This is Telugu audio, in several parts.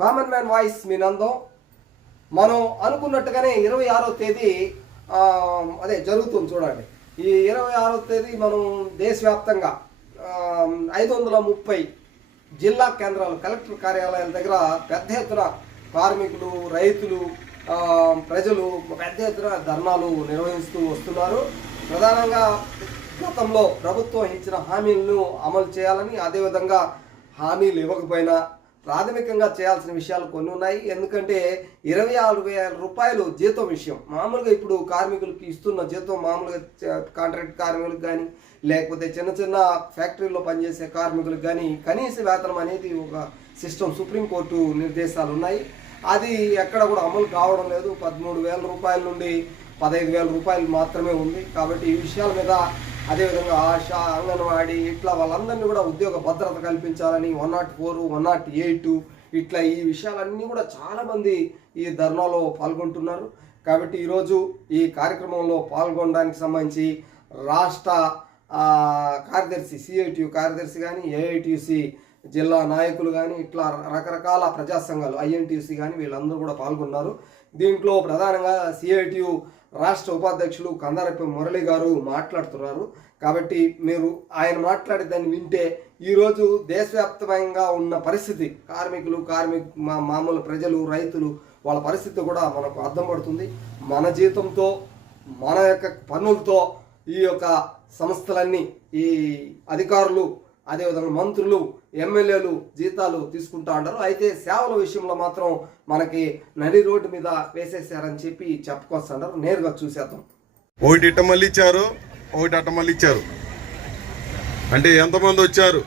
కామన్ మ్యాన్ వాయిస్ మీ నందం. మనం అనుకున్నట్టుగానే ఇరవై ఆరో తేదీ అదే జరుగుతుంది చూడండి. ఈ ఇరవై ఆరో తేదీ మనం దేశవ్యాప్తంగా ఐదు వందల ముప్పై జిల్లా కేంద్రాలు కలెక్టర్ కార్యాలయాల దగ్గర పెద్ద ఎత్తున కార్మికులు రైతులు ప్రజలు పెద్ద ఎత్తున ధర్నాలు నిర్వహిస్తూ వస్తున్నారు. ప్రధానంగా గతంలో ప్రభుత్వం ఇచ్చిన హామీలను అమలు చేయాలని అదేవిధంగా హామీలు ఇవ్వకపోయినా ప్రాథమికంగా చేయాల్సిన విషయాలు కొన్ని ఉన్నాయి. ఎందుకంటే ఇరవై ఆరు వేల రూపాయలు జీతం విషయం. మామూలుగా ఇప్పుడు కార్మికులకి ఇస్తున్న జీతం మామూలుగా కాంట్రాక్ట్ కార్మికులకు కానీ లేకపోతే చిన్న చిన్న ఫ్యాక్టరీలో పనిచేసే కార్మికులకు కానీ కనీస వేతనం అనేది ఒక సిస్టమ్ సుప్రీంకోర్టు నిర్దేశాలు ఉన్నాయి. అది ఎక్కడ కూడా అమలు కావడం లేదు. పదమూడు వేల రూపాయల నుండి పదహైదు వేల రూపాయలు మాత్రమే ఉంది. కాబట్టి ఈ విషయాల మీద అదేవిధంగా ఆశ అంగన్వాడీ ఇట్లా వాళ్ళందరినీ కూడా ఉద్యోగ భద్రత కల్పించాలని one not four one not eight ఇట్లా ఈ విషయాలన్నీ కూడా చాలామంది ఈ ధర్నాలో పాల్గొంటున్నారు. కాబట్టి ఈరోజు ఈ కార్యక్రమంలో పాల్గొనడానికి సంబంధించి రాష్ట్ర కార్యదర్శి సిఐటియు కార్యదర్శి కానీ ఏఐటిసి జిల్లా నాయకులు కానీ ఇట్లా రకరకాల ప్రజా సంఘాలు ఐఎన్టీసీ కానీ వీళ్ళందరూ కూడా పాల్గొన్నారు. దీంట్లో ప్రధానంగా సిఐటియు రాష్ట్ర ఉపాధ్యక్షులు కందారపి మురళి గారు మాట్లాడుతున్నారు. కాబట్టి మీరు ఆయన మాట్లాడే దాన్ని వింటే ఈరోజు దేశవ్యాప్తంగా ఉన్న పరిస్థితి కార్మికులు కార్మిక మా- మామూలు ప్రజలు రైతులు వాళ్ళ పరిస్థితి కూడా మనకు అర్థం పడుతుంది మన జీతంతో మన యొక్క పనులతో ఈ యొక్క సంస్థలన్నీ ఈ అధికారులు అదేవిధంగా మంత్రులు ఎమ్మెల్యేలు జీతాలు తీసుకుంటా ఉంటారు. అయితే సేవల విషయంలో మాత్రం మనకి నడి రోడ్డు మీద వేసేసారని చెప్పి చెప్పుకొస్తుంటారు నేరుగా చూసేద్దాం. ఒకటి ఇట్ట మళ్ళీ ఇచ్చారు. ఒకటి అట్ట మళ్ళీ ఇచ్చారు. అంటే ఎంతమంది వచ్చారు?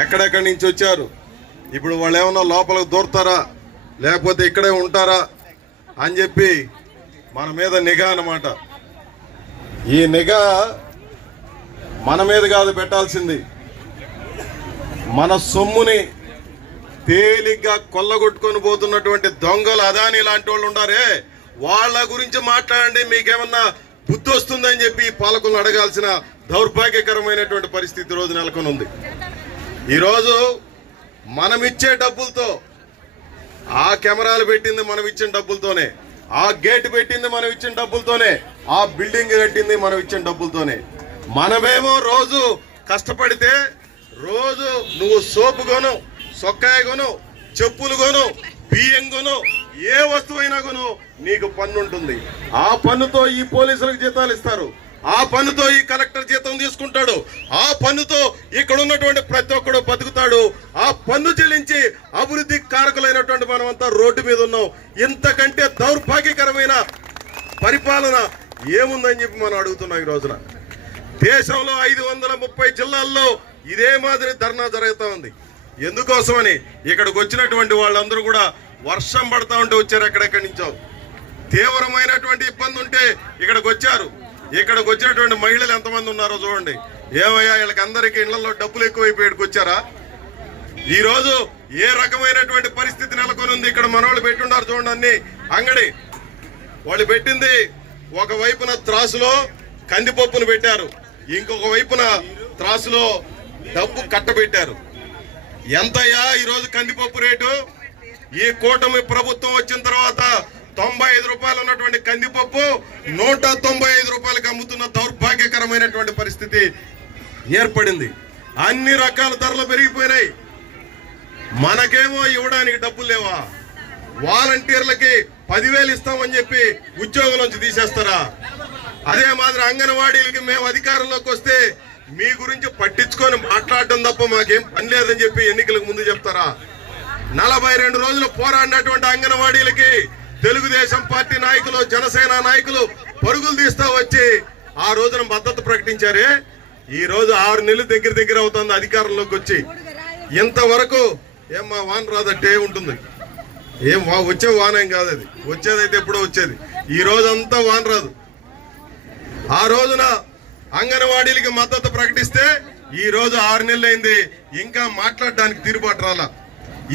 ఎక్కడెక్కడి నుంచి వచ్చారు? ఇప్పుడు వాళ్ళు ఏమన్నా లోపలికి దూరతారా? లేకపోతే ఇక్కడే ఉంటారా? అని చెప్పి మన మీద నిఘా అన్నమాట. ఈ నిఘా మన మీద కాదు పెట్టాల్సింది. మన సొమ్ముని తేలిగ్గా కొల్లగొట్టుకొని పోతున్నటువంటి దొంగలు అదాని లాంటి వాళ్ళు ఉన్నారే వాళ్ళ గురించి మాట్లాడండి మీకేమన్నా బుద్ధి వస్తుందని చెప్పి పాలకులను అడగాల్సిన దౌర్భాగ్యకరమైనటువంటి పరిస్థితి రోజు నెలకొని ఉంది ఈరోజు మనం ఇచ్చే డబ్బులతో ఆ కెమెరాలు పెట్టింది మనం ఇచ్చిన డబ్బులతోనే ఆ గేట్ పెట్టింది మనం ఇచ్చిన డబ్బులతోనే ఆ బిల్డింగ్ కట్టింది మనం ఇచ్చిన డబ్బులతోనే. మనమేమో రోజు కష్టపడితే రోజు నువ్వు సోపు కొను సొక్కాయ కొను చెప్పులు కొను బియ్యం కొను ఏ వస్తువైనా కొను నీకు పన్ను ఉంటుంది ఆ పన్నుతో ఈ పోలీసులకు జీతాలు ఇస్తారు. ఆ పన్నుతో ఈ కలెక్టర్ జీతం తీసుకుంటాడు. ఆ పన్నుతో ఇక్కడ ఉన్నటువంటి ప్రతి ఒక్కడు బతుకుతాడు. ఆ పన్ను చెల్లించి అభివృద్ధి కారకులైనటువంటి మనమంతా రోడ్డు మీద ఉన్నాం. ఇంతకంటే దౌర్భాగ్యకరమైన పరిపాలన ఏముందని చెప్పి మనం అడుగుతున్నాం ఈ రోజున. దేశంలో ఐదు వందల ముప్పై జిల్లాల్లో ఇదే మాదిరి ధర్నా జరుగుతూ ఉంది. ఎందుకోసమని ఇక్కడికి వచ్చినటువంటి వాళ్ళందరూ కూడా వర్షం పడతా ఉంటే వచ్చారు ఎక్కడెక్కడి నుంచో. తీవ్రమైనటువంటి ఇబ్బంది ఉంటే ఇక్కడికి వచ్చారు. ఇక్కడికి వచ్చినటువంటి మహిళలు ఎంతమంది ఉన్నారో చూడండి. ఏమయ్యా వీళ్ళకి అందరికీ ఇళ్ళలో డబ్బులు ఎక్కువైపోయాడికి వచ్చారా? ఈరోజు ఏ రకమైనటువంటి పరిస్థితి నెలకొని ఉంది? ఇక్కడ మనవాళ్ళు పెట్టున్నారు చూడండి అన్ని. అంగడి. వాళ్ళు పెట్టింది ఒక వైపున త్రాసులో కందిపప్పును పెట్టారు. ఇంకొక వైపున త్రాసులో డబ్బు కట్టబెట్టారు. ఎంతయ్యా ఈరోజు కందిపప్పు రేటు? ఈ కూటమి ప్రభుత్వం వచ్చిన తర్వాత తొంభై ఐదు రూపాయలు ఉన్నటువంటి కందిపప్పు నూట తొంభై ఐదు రూపాయలకి అమ్ముతున్న దౌర్భాగ్యకరమైనటువంటి పరిస్థితి ఏర్పడింది. అన్ని రకాల ధరలు పెరిగిపోయినాయి. మనకేమో ఇవ్వడానికి డబ్బులు లేవా? వాలంటీర్లకి పదివేలు ఇస్తామని చెప్పి ఉద్యోగం నుంచి తీసేస్తారా? అదే మాదిరి అంగన్వాడీలకి మేము అధికారంలోకి వస్తే మీ గురించి పట్టించుకొని మాట్లాడటం తప్ప మాకేం పని లేదని చెప్పి ఎన్నికలకు ముందు చెప్తారా? నలభై రెండు రోజులు పోరాడినటువంటి అంగన్వాడీలకి తెలుగుదేశం పార్టీ నాయకులు జనసేన నాయకులు పరుగులు తీస్తా వచ్చి ఆ రోజున మద్దతు ప్రకటించారే. ఈ రోజు ఆరు నెలలు దగ్గర దగ్గర అవుతుంది అధికారంలోకి వచ్చి. ఇంతవరకు ఏం మా వాన రాదంటే ఉంటుంది. ఏం వా- వచ్చే వాన ఏం కాదు అది. వచ్చేదైతే ఎప్పుడో వచ్చేది. ఈ రోజంతా వాన రాదు. ఆ రోజున అంగన్వాడీలకి మద్దతు ప్రకటిస్తే ఈ రోజు ఆరు నెలలు అయింది ఇంకా మాట్లాడడానికి తీరుబాటు రాలా.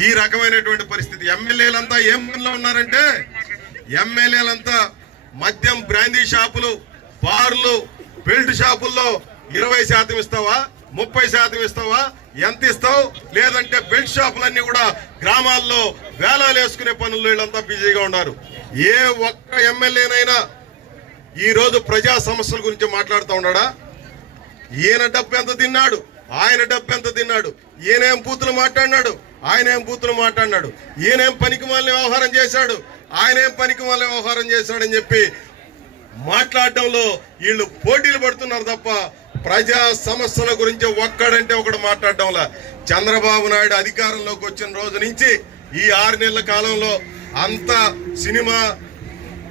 ఈ రకమైనటువంటి పరిస్థితి. ఎమ్మెల్యేలంతా ఏం పనిలో ఉన్నారంటే ఎమ్మెల్యేలంతా మద్యం బ్రాందీ షాపులు బార్లు బెల్ట్ షాపుల్లో ఇరవై శాతం ఇస్తావా ముప్పై శాతం ఇస్తావా ఎంత ఇస్తావు? లేదంటే బెల్ట్ షాపులన్నీ కూడా గ్రామాల్లో వేలాలు వేసుకునే పనుల్లో వీళ్ళంతా బిజీగా ఉన్నారు. ఏ ఒక్క ఎమ్మెల్యేనైనా ఈరోజు ప్రజా సమస్యల గురించి మాట్లాడుతూ ఉన్నాడా? ఈయన డబ్బు ఎంత తిన్నాడు? ఆయన డబ్బు ఎంత తిన్నాడు? ఈయనేం పూతులు మాట్లాడినాడు? ఆయన ఏం బూతులు మాట్లాడినాడు? ఈయనేం పనికి వాళ్ళని వ్యవహారం చేశాడు? ఆయన ఏం పనికి వాళ్ళని వ్యవహారం చేశాడని చెప్పి మాట్లాడడంలో వీళ్ళు పోటీలు పడుతున్నారు తప్ప ప్రజా సమస్యల గురించి ఒక్కడంటే ఒకడు మాట్లాడడంలా చంద్రబాబు నాయుడు అధికారంలోకి వచ్చిన రోజు నుంచి ఈ ఆరు నెలల కాలంలో అంత సినిమా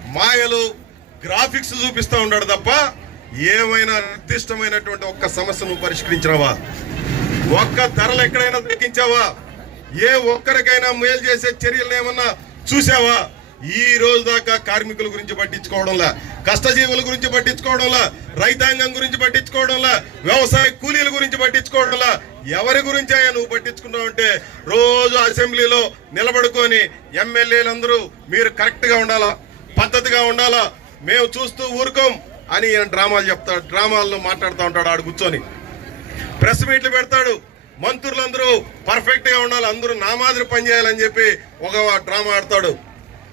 మాయలు గ్రాఫిక్స్ చూపిస్తా ఉన్నాడు తప్ప ఏమైనా నిర్దిష్టమైనటువంటి ఒక్క సమస్యను పరిష్కరించినవా? ఒక్క ధరలు ఎక్కడైనా తగ్గించావా? ఏ ఒక్కరికైనా మేలు చేసే చర్యలు ఏమన్నా చూసావా? ఈ రోజు దాకా కార్మికుల గురించి పట్టించుకోవడంలా కష్టజీవుల గురించి పట్టించుకోవడంలా రైతాంగం గురించి పట్టించుకోవడంలా వ్యవసాయ కూలీల గురించి పట్టించుకోవడంలా ఎవరి గురించి అయ్యా నువ్వు పట్టించుకున్నావు అంటే రోజు అసెంబ్లీలో నిలబడుకొని ఎమ్మెల్యేలందరూ మీరు కరెక్ట్గా ఉండాలా పద్ధతిగా ఉండాలా? మేము చూస్తూ ఊరుకోం అని ఈయన డ్రామాలు చెప్తాడు డ్రామాల్లో మాట్లాడుతూ ఉంటాడు ఆడు కూర్చొని. ప్రెస్ మీట్లు పెడతాడు మంత్రులందరూ పర్ఫెక్ట్గా ఉండాలి. అందరూ నా మాదిరి పనిచేయాలని చెప్పి ఒక డ్రామా ఆడతాడు.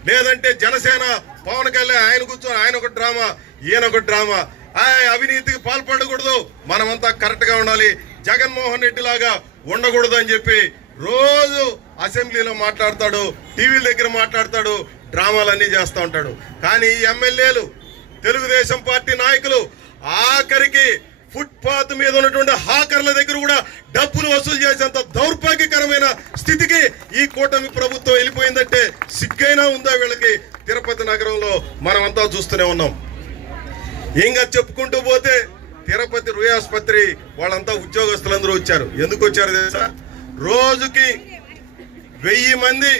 లేదంటే జనసేన పవన్ కళ్యాణ్ ఆయన కూర్చొని ఆయన ఒక డ్రామా ఈయన ఒక డ్రామా. ఆ అవినీతికి పాల్పడకూడదు. మనమంతా కరెక్ట్గా ఉండాలి. జగన్మోహన్ రెడ్డి లాగా ఉండకూడదు అని చెప్పి రోజు అసెంబ్లీలో మాట్లాడతాడు. టీవీల దగ్గర మాట్లాడతాడు. డ్రామాలన్నీ చేస్తూ ఉంటాడు. కానీ ఈ ఎమ్మెల్యేలు తెలుగుదేశం పార్టీ నాయకులు ఆఖరికి ఫుట్పాత్ మీద ఉన్నటువంటి హాకర్ల దగ్గర కూడా డబ్బులు వసూలు చేసేంత దౌర్భాగ్యకరమైన స్థితికి ఈ కూటమి ప్రభుత్వం వెళ్ళిపోయిందంటే సిగ్గైనా ఉందా వీళ్ళకి? తిరుపతి నగరంలో మనమంతా చూస్తూనే ఉన్నాం. ఇంకా చెప్పుకుంటూ పోతే తిరుపతి రుయాసుపత్రి వాళ్ళంతా ఉద్యోగస్తులందరూ వచ్చారు. ఎందుకు వచ్చారు తెలుసా? రోజుకి వెయ్యి మంది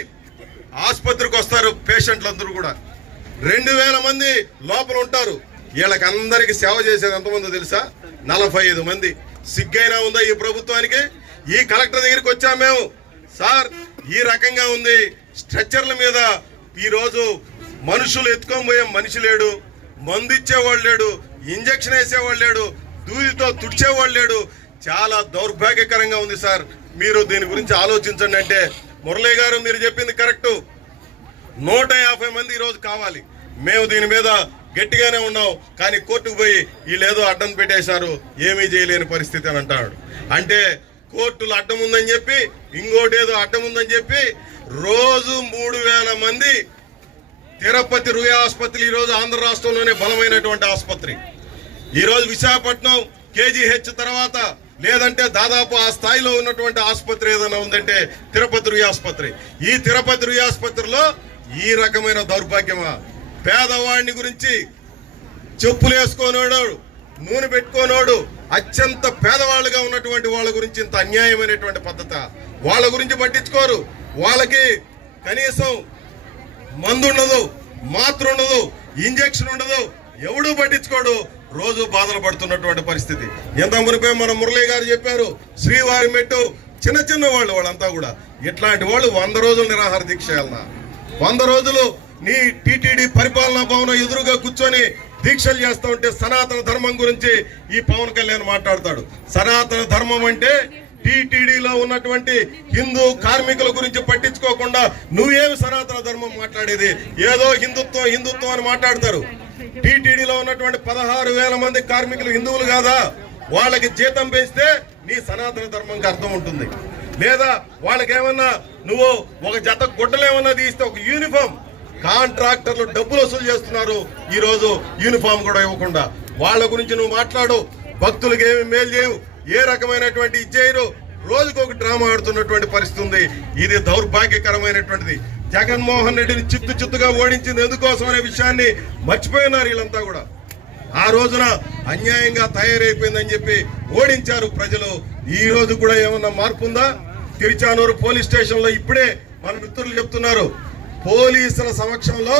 ఆసుపత్రికి వస్తారు పేషెంట్లందరూ కూడా. రెండు వేల మంది లోపల ఉంటారు. వీళ్ళకందరికీ సేవ చేసేది ఎంతమందో తెలుసా? నలభై ఐదు మంది. సిగ్గైనా ఉందా ఈ ప్రభుత్వానికి? ఈ కలెక్టర్ దగ్గరికి వచ్చాం మేము. సార్ ఈ రకంగా ఉంది. స్ట్రెచ్చర్ల మీద ఈరోజు మనుషులు ఎత్తుకొని పోయే మనిషి లేడు. మందు ఇచ్చేవాడు లేడు. ఇంజక్షన్ వేసేవాడు లేడు. దూదితో తుడిచేవాడు లేడు. చాలా దౌర్భాగ్యకరంగా ఉంది సార్. మీరు దీని గురించి ఆలోచించండి అంటే మురళీ గారు మీరు చెప్పింది కరెక్టు. నూట యాభై మంది ఈరోజు కావాలి. మేము దీని మీద గట్టిగానే ఉన్నావు కానీ కోర్టుకు పోయి వీళ్ళేదో అడ్డం పెట్టేశారు ఏమీ చేయలేని పరిస్థితి అని అంటాడు. అంటే కోర్టులు అడ్డం ఉందని చెప్పి ఇంకోటి ఏదో అడ్డం ఉందని చెప్పి రోజు మూడు వేల మంది తిరుపతి రుయ ఆసుపత్రి ఈరోజు ఆంధ్ర రాష్ట్రంలోనే బలమైనటువంటి ఆసుపత్రి. ఈరోజు విశాఖపట్నం కేజీహెచ్ తర్వాత లేదంటే దాదాపు ఆ స్థాయిలో ఉన్నటువంటి ఆసుపత్రి ఏదైనా ఉందంటే తిరుపతి రుయ ఆసుపత్రి. ఈ తిరుపతి రుయ ఆసుపత్రిలో ఈ రకమైన దౌర్భాగ్యమా? పేదవాడిని గురించి చెప్పులు వేసుకోనోడు నూనె పెట్టుకోనోడు అత్యంత పేదవాళ్ళుగా ఉన్నటువంటి వాళ్ళ గురించి ఇంత అన్యాయమైనటువంటి పద్ధత. వాళ్ళ గురించి పట్టించుకోరు. వాళ్ళకి కనీసం మందు ఉండదు మాత్ర ఉండదు ఇంజక్షన్ ఉండదు ఎవడు పట్టించుకోడు. రోజు బాధలు పడుతున్నటువంటి పరిస్థితి. ఎంత మునిపోయి మన మురళీ గారు చెప్పారు శ్రీవారి మెట్టు చిన్న చిన్న వాళ్ళు వాళ్ళంతా కూడా. ఇట్లాంటి వాళ్ళు వంద రోజులు నిరాహార దీక్ష వెళ్ళిన వంద రోజులు నీ టీటీడీ పరిపాలనా భవనం ఎదురుగా కూర్చొని దీక్షలు చేస్తూ ఉంటే సనాతన ధర్మం గురించి ఈ పవన్ కళ్యాణ్ మాట్లాడతాడు. సనాతన ధర్మం అంటే టీటీడీలో ఉన్నటువంటి హిందూ కార్మికుల గురించి పట్టించుకోకుండా నువ్వేమి సనాతన ధర్మం మాట్లాడేది? ఏదో హిందుత్వం హిందుత్వం అని మాట్లాడతారు. టీటీడీలో ఉన్నటువంటి పదహారు వేల మంది కార్మికులు హిందువులు కాదా? వాళ్ళకి జీతం పెంచితే నీ సనాతన ధర్మంకి అర్థం ఉంటుంది. లేదా వాళ్ళకేమన్నా నువ్వు ఒక జత గుడ్డలు ఏమన్నా తీస్తే ఒక యూనిఫామ్ కాంట్రాక్టర్లు డబ్బులు వసూలు చేస్తున్నారు. ఈ రోజు యూనిఫామ్ కూడా ఇవ్వకుండా. వాళ్ళ గురించి నువ్వు మాట్లాడు. భక్తులకు ఏమి మేలు చేయవు. ఏ రకమైనటువంటి ఇది చేయరు రోజుకు ఒక డ్రామా ఆడుతున్నటువంటి పరిస్థితి ఉంది. ఇది దౌర్భాగ్యకరమైనటువంటిది. జగన్మోహన్ రెడ్డిని చిత్తు చిత్తుగా ఓడించింది ఎందుకోసం అనే విషయాన్ని మర్చిపోయినారు వీళ్ళంతా కూడా. ఆ రోజున అన్యాయంగా తయారైపోయిందని చెప్పి ఓడించారు ప్రజలు. ఈ రోజు కూడా ఏమన్నా మార్పు ఉందా? తిరుచానూరు పోలీస్ స్టేషన్లో ఇప్పుడే మన మిత్రులు చెప్తున్నారు. పోలీసుల సమక్షంలో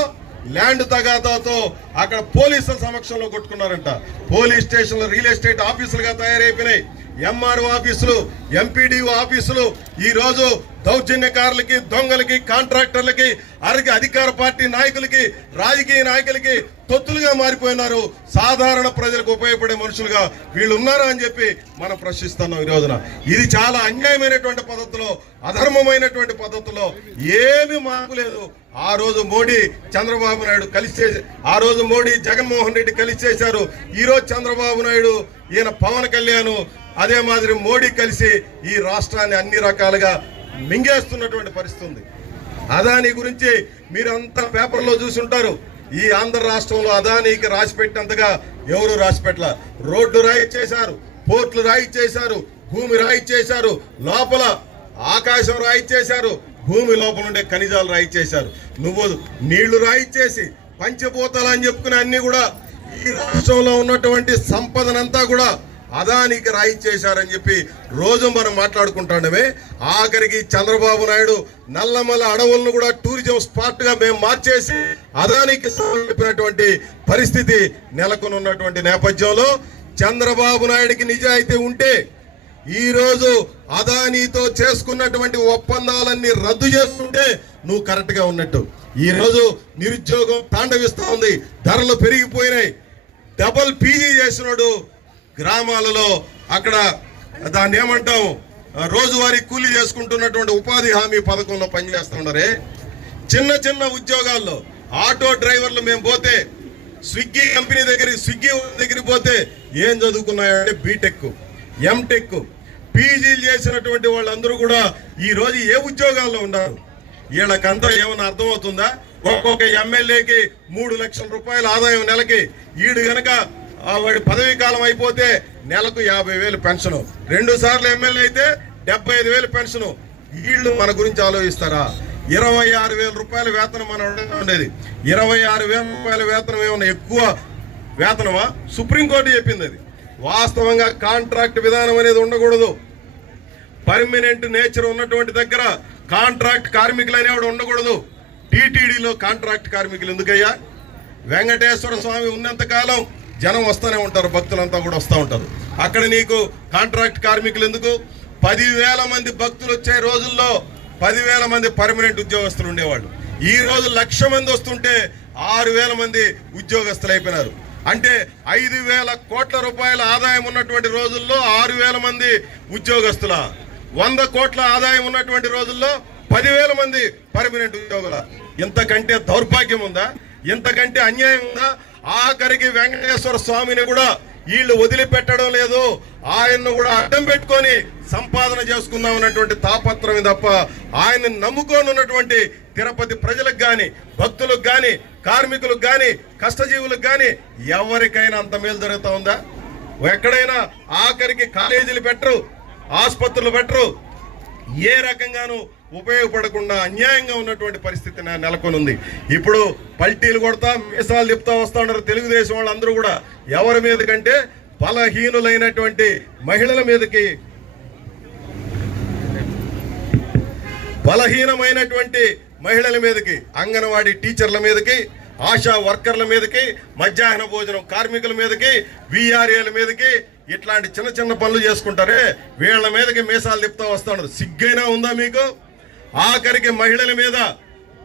ల్యాండ్ తగాదాతో అక్కడ పోలీసుల సమక్షంలో కొట్టుకున్నారంట. పోలీస్ స్టేషన్లు రియల్ ఎస్టేట్ ఆఫీసులుగా తయారైపోయినాయి. ఎంఆర్ఓ ఆఫీసులు ఎంపీడీఓ ఆఫీసులు ఈరోజు దౌర్జన్యకారులకి దొంగలకి కాంట్రాక్టర్లకి అరగ అధికార పార్టీ నాయకులకి రాజకీయ నాయకులకి తొత్తులుగా మారిపోయినారు. సాధారణ ప్రజలకు ఉపయోగపడే మనుషులుగా వీళ్ళు ఉన్నారా అని చెప్పి మనం ప్రశ్నిస్తున్నాం ఈ రోజున. ఇది చాలా అన్యాయమైనటువంటి పద్ధతిలో అధర్మమైనటువంటి పద్ధతిలో ఏమీ మాకు లేదు. ఆ రోజు మోడీ చంద్రబాబు నాయుడు కలిసి చేసి ఆ రోజు మోడీ జగన్మోహన్ రెడ్డి కలిసి చేశారు ఈరోజు చంద్రబాబు నాయుడు ఈయన పవన్ కళ్యాణ్ అదే మాదిరి మోడీ కలిసి ఈ రాష్ట్రాన్ని అన్ని రకాలుగా మింగేస్తున్నటువంటి పరిస్థితి ఉంది. అదాని గురించి మీరంతా పేపర్లో చూసుంటారు. ఈ ఆంధ్ర రాష్ట్రంలో అదానీకి రాసి పెట్టినంతగా ఎవరు రాసి పెట్టల రోడ్లు రాయి చేశారు పోర్ట్లు రాయి చేశారు భూమి రాయి చేశారు లోపల ఆకాశం రాయి చేశారు భూమి లోపల ఉండే ఖనిజాలు రాయి చేశారు నువ్వు నీళ్ళు రాయిచ్చేసి చేసి పంచభూతాలు అని చెప్పుకునే అన్ని కూడా ఈ రాష్ట్రంలో ఉన్నటువంటి సంపదనంతా కూడా అదానికి రాయిచ్చేశారని చెప్పి రోజు మనం మాట్లాడుకుంటాండమే. ఆఖరికి చంద్రబాబు నాయుడు నల్లమల అడవులను కూడా టూరిజం స్పాట్గా మేము మార్చేసి అదానికి చెప్పినటువంటి పరిస్థితి నెలకొని ఉన్నటువంటి నేపథ్యంలో చంద్రబాబు నాయుడికి నిజాయితీ ఉంటే ఈరోజు అదానీతో చేసుకున్నటువంటి ఒప్పందాలన్నీ రద్దు చేస్తుంటే నువ్వు కరెక్ట్గా ఉన్నట్టు. ఈరోజు నిరుద్యోగం తాండవిస్తూ ఉంది ధరలు పెరిగిపోయినాయి. డబల్ పీజీ చేసినాడు గ్రామాలలో అక్కడ దాన్ని ఏమంటాం రోజువారి రోజువారీ కూలీ చేసుకుంటున్నటువంటి ఉపాధి హామీ పథకంలో పనిచేస్తా చిన్న చిన్న ఉద్యోగాల్లో ఆటో డ్రైవర్లు మేము పోతే స్విగ్గీ కంపెనీ దగ్గర స్విగ్గీ దగ్గర దగ్గరికి పోతే ఏం చదువుకున్నాయంటే బీటెక్ ఎంటెక్ పీజీలు చేసినటువంటి వాళ్ళందరూ కూడా ఈ రోజు ఏ ఉద్యోగాల్లో ఉన్నారు? వీళ్ళకంతా ఏమైనా అర్థమవుతుందా? ఒక్కొక్క ఎమ్మెల్యేకి మూడు లక్షల రూపాయల ఆదాయం నెలకి ఈడు గనక ఆ వాడి పదవీ కాలం అయిపోతే నెలకు యాభై వేలు పెన్షన్. రెండు సార్లు ఎమ్మెల్యే అయితే డెబ్బై ఐదు వేలు పెన్షన్. వీళ్ళు మన గురించి ఆలోచిస్తారా? ఇరవై ఆరు వేల రూపాయల వేతనం మన ఉండేది. ఇరవై ఆరు వేల రూపాయల వేతనం ఏమన్నా ఎక్కువ వేతనమా? సుప్రీంకోర్టు చెప్పింది అది. వాస్తవంగా కాంట్రాక్ట్ విధానం అనేది ఉండకూడదు. పర్మనెంట్ నేచర్ ఉన్నటువంటి దగ్గర కాంట్రాక్ట్ కార్మికులు అనేవాడు ఉండకూడదు. టీటీడీలో కాంట్రాక్ట్ కార్మికులు ఎందుకయ్యా? వెంకటేశ్వర స్వామి ఉన్నంతకాలం జనం వస్తూనే ఉంటారు భక్తులంతా కూడా వస్తూ ఉంటారు. అక్కడ నీకు కాంట్రాక్ట్ కార్మికులు ఎందుకు? పదివేల మంది భక్తులు వచ్చే రోజుల్లో పదివేల మంది పర్మనెంట్ ఉద్యోగస్తులు ఉండేవాళ్ళు. ఈ రోజు లక్ష మంది వస్తుంటే ఆరు వేల మంది ఉద్యోగస్తులు అయిపోయినారు. అంటే ఐదు వేల కోట్ల రూపాయల ఆదాయం ఉన్నటువంటి రోజుల్లో ఆరు వేల మంది ఉద్యోగస్తుల వంద కోట్ల ఆదాయం ఉన్నటువంటి రోజుల్లో పదివేల మంది పర్మనెంట్ ఉద్యోగుల. ఇంతకంటే దౌర్భాగ్యం ఉందా? ఇంతకంటే అన్యాయం ఉందా? ఆఖరికి వెంకటేశ్వర స్వామిని కూడా వీళ్ళు వదిలిపెట్టడం లేదు. ఆయన్ను కూడా అడ్డం పెట్టుకొని సంపాదన చేసుకుందాం అన్నటువంటి తాపత్రమే తప్ప ఆయన నమ్ముకొని ఉన్నటువంటి తిరుపతి ప్రజలకు కానీ భక్తులకు కానీ కార్మికులకు కానీ కష్టజీవులకు కానీ ఎవరికైనా అంత మేలు జరుగుతూ ఉందా? ఎక్కడైనా ఆఖరికి కాలేజీలు పెట్టరు ఆసుపత్రులు పెట్టరు ఏ రకంగానూ ఉపయోగపడకుండా అన్యాయంగా ఉన్నటువంటి పరిస్థితి నెలకొని ఉంది ఇప్పుడు పల్టీలు కొడతా మీసాలు తిప్పుతా వస్తా ఉన్నారు తెలుగుదేశం వాళ్ళందరూ కూడా. ఎవరి మీద కంటే బలహీనులైనటువంటి మహిళల మీదకి బలహీనమైనటువంటి మహిళల మీదకి అంగన్వాడీ టీచర్ల మీదకి ఆశా వర్కర్ల మీదకి మధ్యాహ్న భోజనం కార్మికుల మీదకి విఆర్ఏల మీదకి ఇట్లాంటి చిన్న చిన్న పనులు చేసుకుంటారే వీళ్ళ మీదకి మీసాలు తిప్పుతా వస్తాడు సిగ్గైనా ఉందా మీకు? ఆఖరికి మహిళల మీద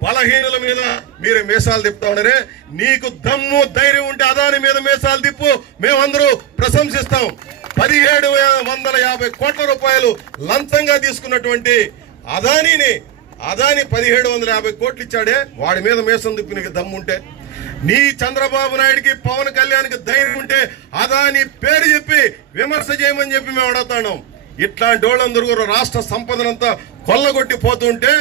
బలహీనుల మీద మీరు మీసాలు తిప్పుతా ఉన్నారే. నీకు దమ్ము ధైర్యం ఉంటే అదాని మీద మీసాలు తిప్పు. మేమందరూ ప్రశంసిస్తాం. పదిహేడు వందల యాభై కోట్ల రూపాయలు లంచంగా తీసుకున్నటువంటి అదానీని అదాని పదిహేడు వందల యాభై కోట్లు ఇచ్చాడే. వాడి మీద మేసం తిప్పి నీకు దమ్ముంటే నీ చంద్రబాబు నాయుడికి పవన్ కళ్యాణ్కి ధైర్యం ఉంటే అదాని పేరు చెప్పి విమర్శ చేయమని చెప్పి మేము అడుగుతాను ఇట్లాంటి వాళ్ళందరూ కూడా రాష్ట్ర సంపదనంతా కొల్లగొట్టిపోతుంటే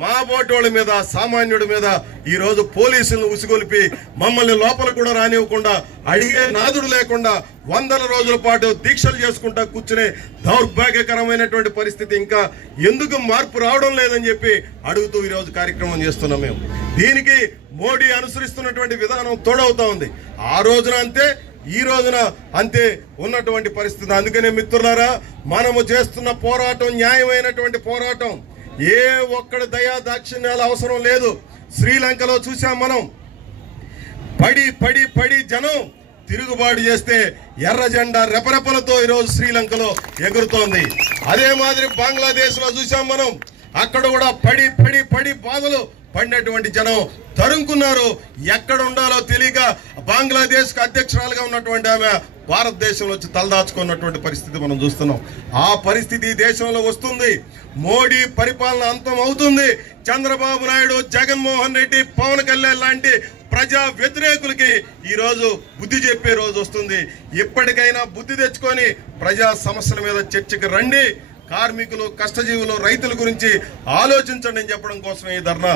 మా బోటోళ్ళ మీద సామాన్యుడి మీద ఈరోజు పోలీసులను ఉసిగొలిపి మమ్మల్ని లోపల కూడా రానివ్వకుండా అడిగే నాదుడు లేకుండా వందల రోజుల పాటు దీక్షలు చేసుకుంటా కూర్చునే దౌర్భాగ్యకరమైనటువంటి పరిస్థితి ఇంకా ఎందుకు మార్పు రావడం లేదని చెప్పి అడుగుతూ ఈ రోజు కార్యక్రమం చేస్తున్నాం మేము. దీనికి మోడీ అనుసరిస్తున్నటువంటి విధానం తోడవుతా ఉంది. ఆ రోజున అంతే ఈ రోజున అంతే ఉన్నటువంటి పరిస్థితి అందుకనే మిత్రులారా మనము చేస్తున్న పోరాటం న్యాయమైనటువంటి పోరాటం. ఏ ఒక్కడి దయా దాక్షిణ్యాలు అవసరం లేదు. శ్రీలంకలో చూసాం మనం. పడి పడి పడి జనం తిరుగుబాటు చేస్తే ఎర్ర జెండా రెపరెపలతో ఈరోజు శ్రీలంకలో ఎగురుతోంది. అదే మాదిరి బంగ్లాదేశ్లో చూసాం మనం. అక్కడ కూడా పడి పడి పడి బాధలు పడినటువంటి జనం తరుముకున్నారు. ఎక్కడ ఉండాలో తెలియక బంగ్లాదేశ్ అధ్యక్షురాలుగా ఉన్నటువంటి ఆమె భారతదేశంలో వచ్చి తలదాచుకున్నటువంటి పరిస్థితి మనం చూస్తున్నాం. ఆ పరిస్థితి దేశంలో వస్తుంది. మోడీ పరిపాలన అంతం అవుతుంది. చంద్రబాబు నాయుడు జగన్మోహన్ రెడ్డి పవన్ కళ్యాణ్ లాంటి ప్రజా వ్యతిరేకులకి ఈరోజు బుద్ధి చెప్పే రోజు వస్తుంది. ఇప్పటికైనా బుద్ధి తెచ్చుకొని ప్రజా సమస్యల మీద చర్చకు రండి. కార్మికులు కష్టజీవులు రైతుల గురించి ఆలోచించండి అని చెప్పడం కోసం ఈ ధర్నా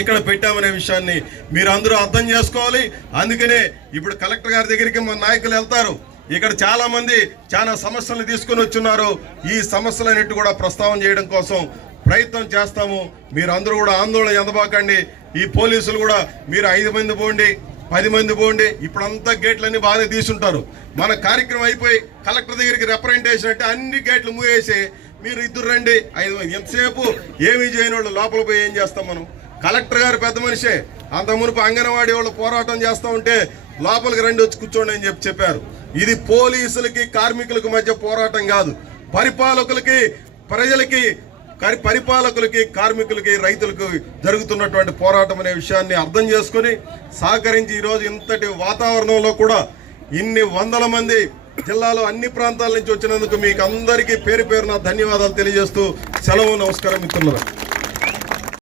ఇక్కడ పెట్టామనే విషయాన్ని మీరు అందరూ అర్థం చేసుకోవాలి. అందుకనే ఇప్పుడు కలెక్టర్ గారి దగ్గరికి మా నాయకులు వెళ్తారు. ఇక్కడ చాలా మంది చాలా సమస్యలు తీసుకుని వచ్చున్నారు. ఈ సమస్యలన్నిటి కూడా ప్రస్తావన చేయడం కోసం ప్రయత్నం చేస్తాము. మీరు అందరూ కూడా ఆందోళన చెందబాకండి. ఈ పోలీసులు కూడా మీరు ఐదు మంది పోండి. పది మంది పోండి ఇప్పుడంతా గేట్లన్నీ బాగానే తీసుంటారు మన కార్యక్రమం అయిపోయి కలెక్టర్ దగ్గరికి రిప్రజెంటేషన్ అంటే అన్ని గేట్లు మూవేసి మీరు ఇద్దరు రండి. ఐదు మంది. ఎంతసేపు ఏమీ చేయని వాళ్ళు లోపల పోయి ఏం చేస్తాం మనం? కలెక్టర్ గారు పెద్ద మనిషే. అంత మునుపు అంగన్వాడీ వాళ్ళు పోరాటం చేస్తూ ఉంటే లోపలికి రండి వచ్చి కూర్చోండి అని చెప్పి చెప్పారు. ఇది పోలీసులకి కార్మికులకు మధ్య పోరాటం కాదు. పరిపాలకులకి ప్రజలకి కానీ పరిపాలకులకి కార్మికులకి రైతులకు జరుగుతున్నటువంటి పోరాటం అనే విషయాన్ని అర్థం చేసుకొని సహకరించి ఈరోజు ఇంతటి వాతావరణంలో కూడా ఇన్ని వందల మంది జిల్లాలో అన్ని ప్రాంతాల నుంచి వచ్చినందుకు మీకు అందరికీ పేరు పేరున ధన్యవాదాలు తెలియజేస్తూ సెలవు నమస్కారం మిత్రులు